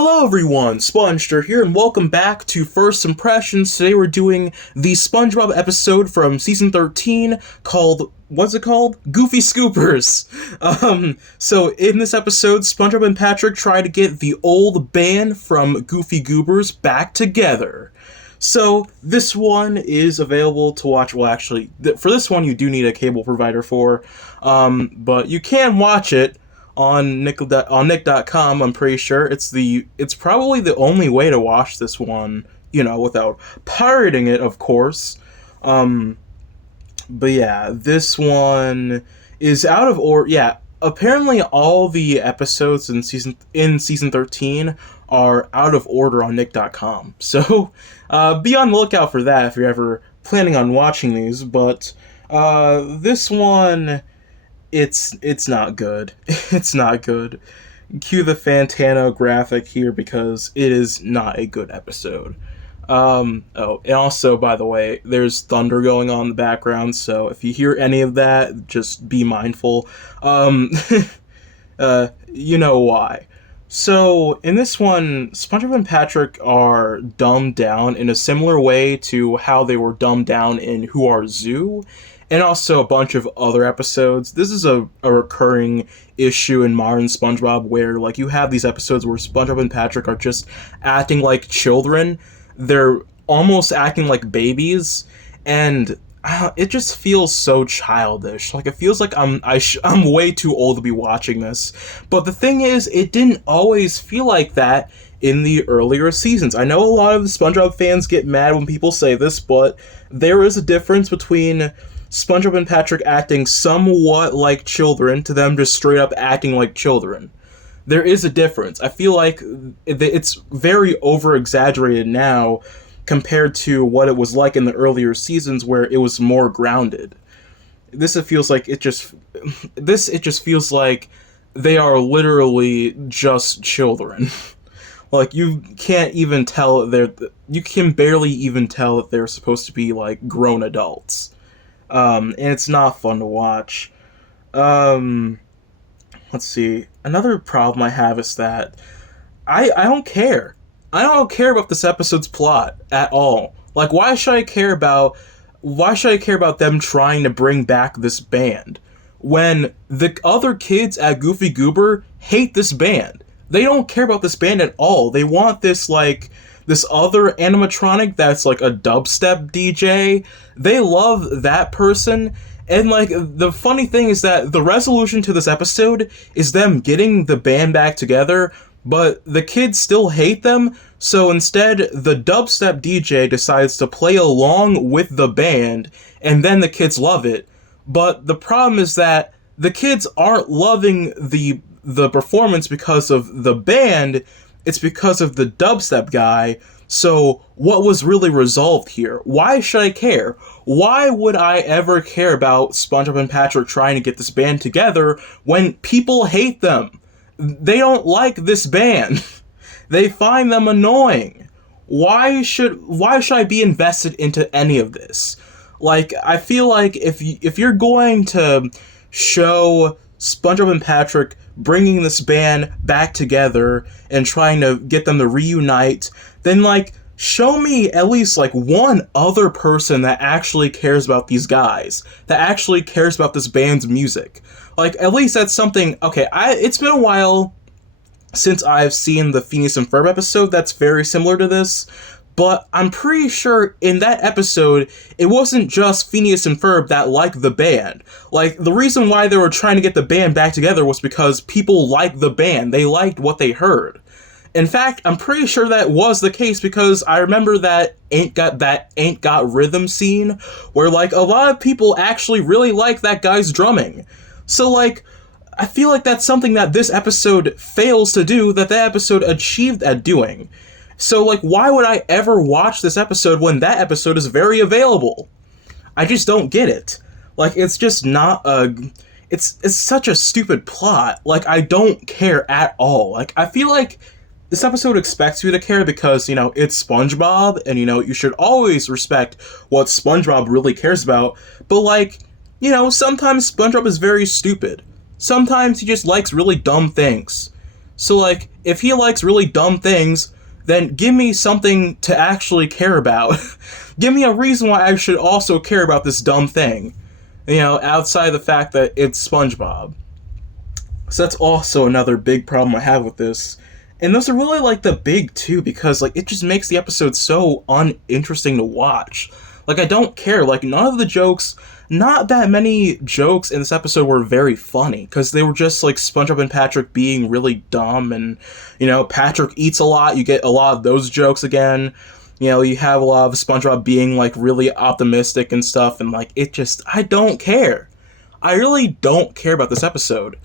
Hello everyone, spongestur here, and welcome back to First Impressions. Today we're doing the SpongeBob episode from Season 13 called, what's it called? Goofy Scoopers. So in this episode, SpongeBob and Patrick try to get the old band from Goofy Goobers back together. So this one is available to watch, well actually, for this one you do need a cable provider for, but you can watch it on nick.com. I'm pretty sure it's probably the only way to watch this one, without pirating it, of course. But yeah, this one is out of order. Yeah, apparently all the episodes in season 13 are out of order on nick.com. So be on the lookout for that if you're ever planning on watching these. But this one, it's not good. It's not good. Cue the Fantano graphic here because it is not a good episode. And also, by the way, there's thunder going on in the background, so if you hear any of that, just be mindful. You know why. So, in this one, SpongeBob and Patrick are dumbed down in a similar way to how they were dumbed down in Who Are Zoo, and also a bunch of other episodes. This is a recurring issue in modern SpongeBob where, you have these episodes where SpongeBob and Patrick are just acting like children. They're almost acting like babies, and it just feels so childish. It feels like I'm way too old to be watching this. But the thing is, it didn't always feel like that in the earlier seasons. I know a lot of the SpongeBob fans get mad when people say this, but there is a difference between SpongeBob and Patrick acting somewhat like children to them just straight up acting like children. There is a difference. I feel like it's very over-exaggerated now compared to what it was like in the earlier seasons where it was more grounded. It just feels like they are literally just children. You can't even tell you can barely even tell that they're supposed to be grown adults. And it's not fun to watch. Let's see. Another problem I have is that I don't care. I don't care about this episode's plot at all. Why should I care about them trying to bring back this band when the other kids at Goofy Goober hate this band? They don't care about this band at all. They want this this other animatronic that's a dubstep DJ. They love that person. And the funny thing is that the resolution to this episode is them getting the band back together, but the kids still hate them. So instead, the dubstep DJ decides to play along with the band, and then the kids love it. But the problem is that the kids aren't loving the performance because of the band. It's because of the dubstep guy. So what was really resolved here? Why should I care? Why would I ever care about SpongeBob and Patrick trying to get this band together when people hate them? They don't like this band. They find them annoying. Why should I be invested into any of this? I feel like if you're going to show SpongeBob and Patrick bringing this band back together and trying to get them to reunite, then show me at least one other person that actually cares about these guys, that actually cares about this band's music. At least that's something. Okay, it's been a while since I've seen the Phineas and Ferb episode that's very similar to this, but I'm pretty sure in that episode, it wasn't just Phineas and Ferb that liked the band. The reason why they were trying to get the band back together was because people liked the band. They liked what they heard. In fact, I'm pretty sure that was the case because I remember that Ain't Got Rhythm scene where, a lot of people actually really like that guy's drumming. So, I feel like that's something that this episode fails to do that episode achieved at doing. So, why would I ever watch this episode when that episode is very available? I just don't get it. It's just not it's such a stupid plot. I don't care at all. I feel like this episode expects you to care because, it's SpongeBob, and, you should always respect what SpongeBob really cares about. But, sometimes SpongeBob is very stupid. Sometimes he just likes really dumb things. So, like, if he likes really dumb things, then give me something to actually care about. Give me a reason why I should also care about this dumb thing. Outside the fact that it's SpongeBob. So that's also another big problem I have with this. And those are really like the big two because like it just makes the episode so uninteresting to watch. Like I don't care. Like none of the jokes, not that many jokes in this episode were very funny because they were just like SpongeBob and Patrick being really dumb and Patrick eats a lot. You get a lot of those jokes again. You have a lot of SpongeBob being like really optimistic and stuff and like it just I don't care. I really don't care about this episode.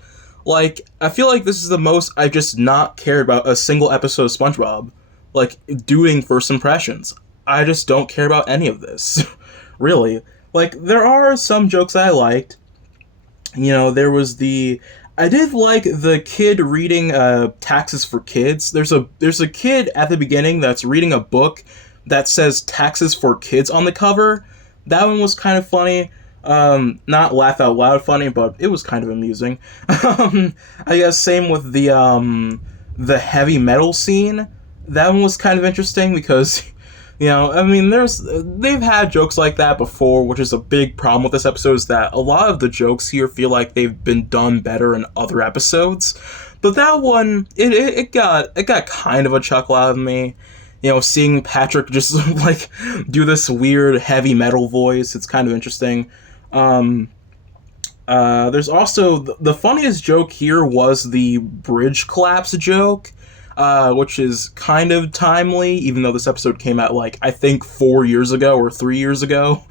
Like, I feel like this is the most I just not cared about a single episode of SpongeBob, like, doing first impressions. I just don't care about any of this. Really. Like, there are some jokes I liked. There was I did like the kid reading Taxes for Kids. There's a kid at the beginning that's reading a book that says Taxes for Kids on the cover. That one was kind of funny. Not laugh out loud funny, but it was kind of amusing. I guess same with the heavy metal scene. That one was kind of interesting because, they've had jokes like that before, which is a big problem with this episode is that a lot of the jokes here feel like they've been done better in other episodes. But that one, it got kind of a chuckle out of me. Seeing Patrick just like do this weird heavy metal voice, it's kind of interesting. There's also the funniest joke here was the bridge collapse joke, which is kind of timely, even though this episode came out like I think 4 years ago or 3 years ago.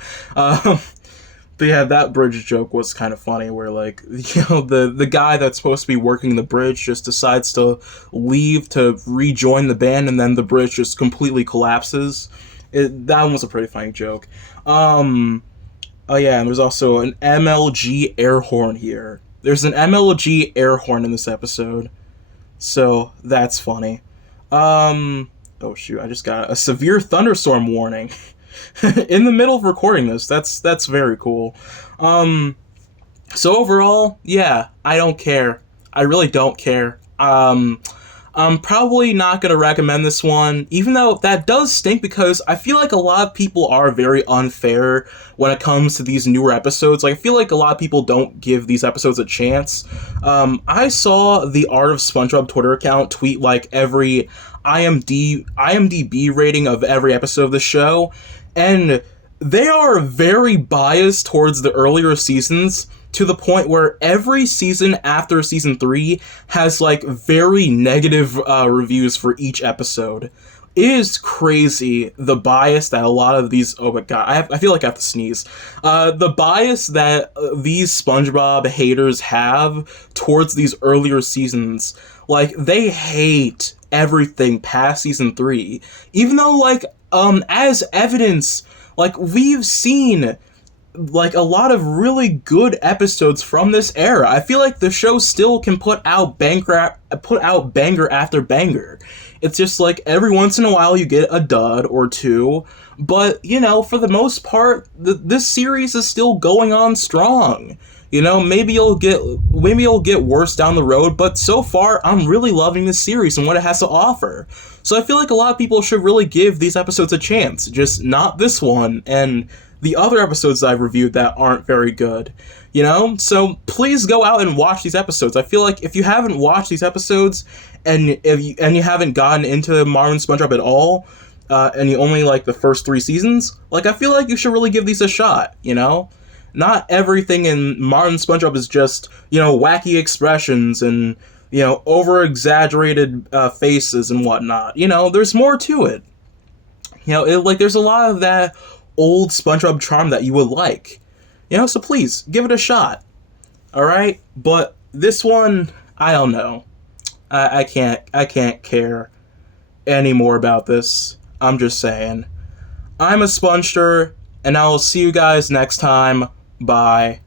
But yeah, that bridge joke was kind of funny, where like the guy that's supposed to be working the bridge just decides to leave to rejoin the band, and then the bridge just completely collapses. That one was a pretty funny joke. Oh yeah, and there's also an MLG air horn here. There's an MLG air horn in this episode. So, that's funny. Oh shoot, I just got a severe thunderstorm warning. In the middle of recording this. That's very cool. So overall, yeah, I don't care. I really don't care. I'm probably not going to recommend this one, even though that does stink because I feel like a lot of people are very unfair when it comes to these newer episodes. Like, I feel like a lot of people don't give these episodes a chance. I saw the Art of SpongeBob Twitter account tweet like every IMDb rating of every episode of the show, and they are very biased towards the earlier seasons, to the point where every season after season 3 has like very negative reviews for each episode. It is crazy the bias that a lot of these, oh my god, I feel like I have to sneeze. The bias that these SpongeBob haters have towards these earlier seasons. Like, they hate everything past season 3. Even though, like, as evidence, like, we've seen like a lot of really good episodes from this era. I feel like the show still can put out banger after banger. It's just like every once in a while you get a dud or two, but for the most part, this series is still going on strong. Maybe it'll get worse down the road, but so far I'm really loving this series and what it has to offer. So I feel like a lot of people should really give these episodes a chance, just not this one and the other episodes I've reviewed that aren't very good, So please go out and watch these episodes. I feel like if you haven't watched these episodes and you haven't gotten into modern SpongeBob at all, and you only like the first 3 seasons, like I feel like you should really give these a shot. Not everything in modern SpongeBob is just wacky expressions and over exaggerated faces and whatnot. There's more to it. There's a lot of that old SpongeBob charm that you would like. So please, give it a shot. Alright? But this one, I don't know. I can't care anymore about this. I'm just saying. I'm a spongestur, and I will see you guys next time. Bye.